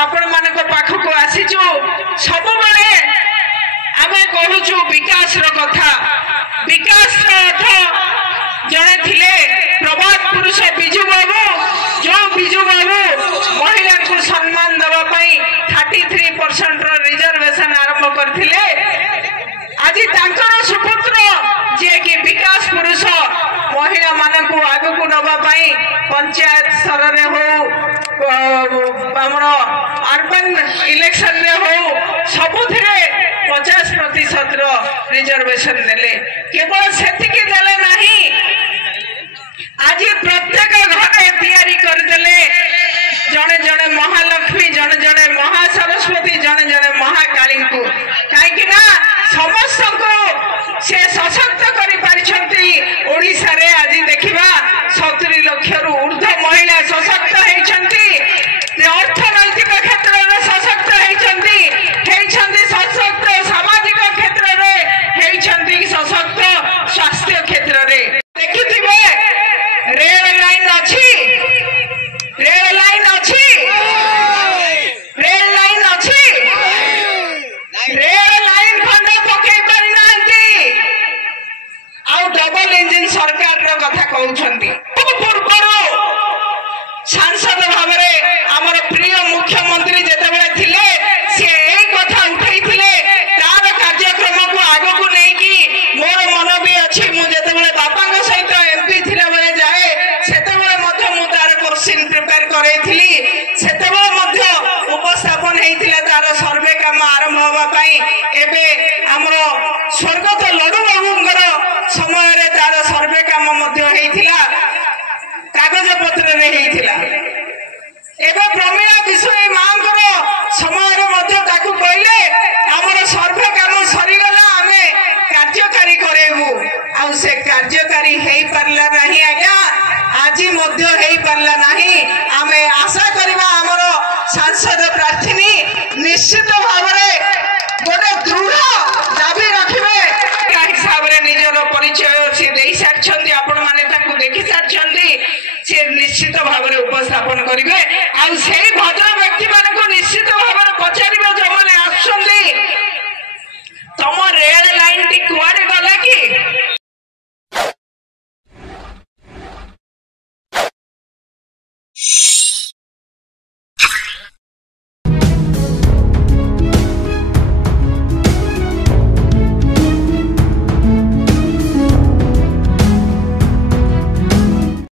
आपण मान पाखक आसीचु सब बेले आम कहूँ विकास कथा विकास अर्थ जड़े थिले प्रभात पुरुष बिजू बाबू जो बिजू बाबू महिला को सम्मान दवाई 33% रिजर्वेशन आरंभ करथिले आज तांकर सुपुत्र जे कि विकास पुरुष महिला मान को आगु को नवाई पंचायत स्तर रे हो हमर अर्बन इलेक्शन रे हो सबुथिरे 50% रिजर्वेशन देले केवल सेतिकी देले नहीं आज प्रत्येक घरे तैयारी करदेले जड़े जड़े महालक्ष्मी जड़े जड़े महासरस्वती जड़े जड़े महाकाली को कहीं समस्त को से सशक्त करिशा रे आज देखा 70 लाख रु ऊर्ध्व महिला सशक्त होती अर्थनैतिक क्षेत्र में सशक्त होती सशक्त सामाजिक क्षेत्र में सशक्त स्वास्थ्य क्षेत्र में देखिए रेल लाइन अच्छी रेल लाइन अच्छी रेल लाइन अच्छी रेल लाइन खंड पकई पारि नांती आउ डबल इंजिन सरकार रो कथा कहउछंती पूर्व सांसद भाव आमर प्रिय मुख्यमंत्री जेतेबेले थिले से एई कथा उठैथिले तार कार्यक्रम को आगो को नै कि मोर मन भी अछि मु जेतेबेले बापाक सहित एमपी थिला बेले जाए सेतेबेले मध्य मु तार क्वेश्चन प्रिपेयर करैथिली सेतेबेले मध्य उपस्थापन हेइथिला तार सर्वे काम आरंभ होबा पई एबे हमर स्वर्गत लडू बाबूंकर समय रे तार सर्वे काम मध्य हेइथिला कागज पत्र रे हेइथिला एबे प्रमीला विषय मांकर समय रे मध्य ताकू कहले हमर सर्वे काम सरी गला आमे कार्यकारी करेबू आ से कार्यकारी हेई परला नहीं आज्ञा आज मध्य हेई परला नहीं आमे आशा करबा हमर सांसद प्रार्थनी निश्चित भाव रे गोटे दृढ़ दाबी रखिबे का हिसाब रे निजर परिचय से देई सारछंदी आपण माने ताकू देखि सारछंदी से निश्चित भाव रे उपस्थापन करिवे आ सेही भद्र व्यक्ति माने को निश्चित भाव रे पचारिबे जो माने आछंदी तम रेल लाइन टी कुआडे गला कि